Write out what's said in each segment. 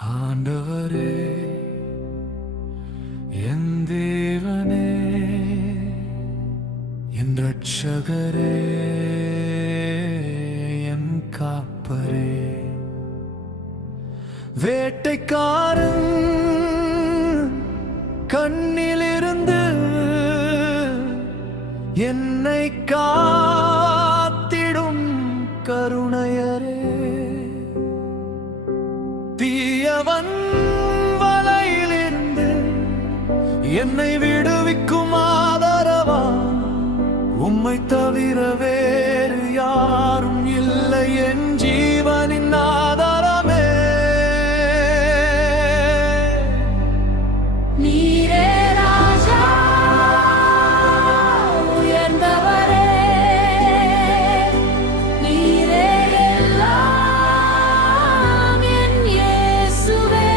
ஆண்டவரே என் தேவனே என் ரட்சகரே என் காப்பரே வேட்டைக்காரன் கண்ணிலிருந்து என்னை காத்திடும் கருணையரே தீயவன் வலையிலிருந்து என்னை விடுவிக்கும் ஆதரவா உம்மை தவிர வேறு யாரும் இல்லை என் ஜீவனின் ஆதாரமே நீரே ராஜா உயர்ந்தவரே நீரே எல்லாம் என் இயேசுவே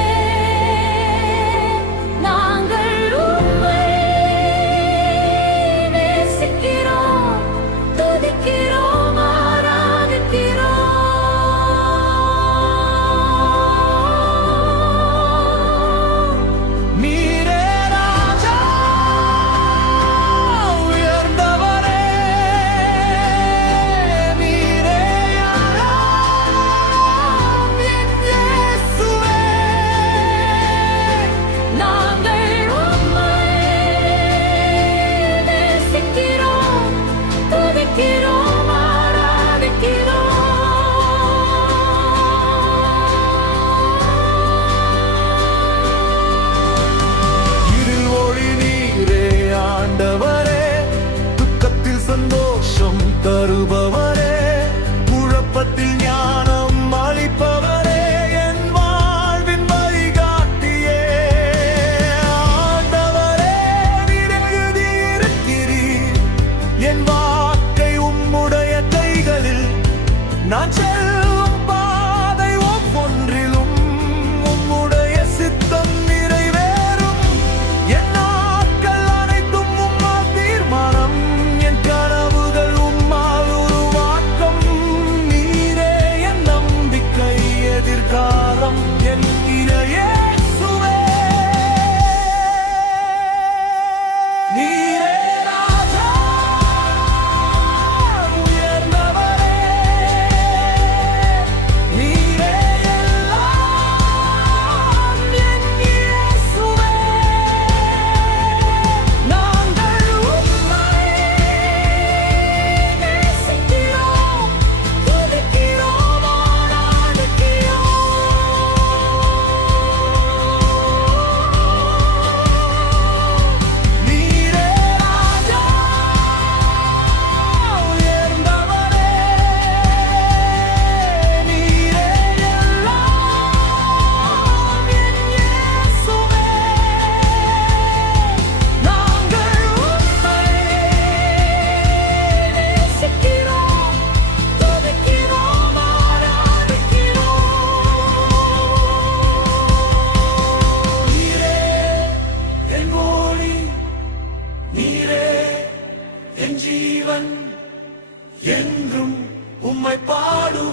நாங்கள் உம்மை நேசிக்கிறோம் துதிக்கிறோம் ஆராதிக்கிறோம் தருபவரே குழப்பத்தில் ஞானம் அளிப்பவரே என் வாழ்வின் வழிகாட்டியே ஆண்டவரே நீர் எழுதியிருக்கிறீர் என் வாக்கை உம்முடைய கைகளில் நான் செல்லும் பாதை ஒவ்வொன்றிலும் உம்முடைய சித்தம் நிறைவேறும் என் நாட்கள் அனைத்தும் உம்மால் தீர்மானம் என் கனவுகள் எதிர்காலம் என் இயேசுவே நீரே ராஜா உயர்ந்தவரே நீரே எல்லாம் என் இயேசுவே நாங்கள் உம்மை நேசிக்கிறோம் துதிக்கிறோம் என் ஜீவன் என்றும் உம்மை பாடும்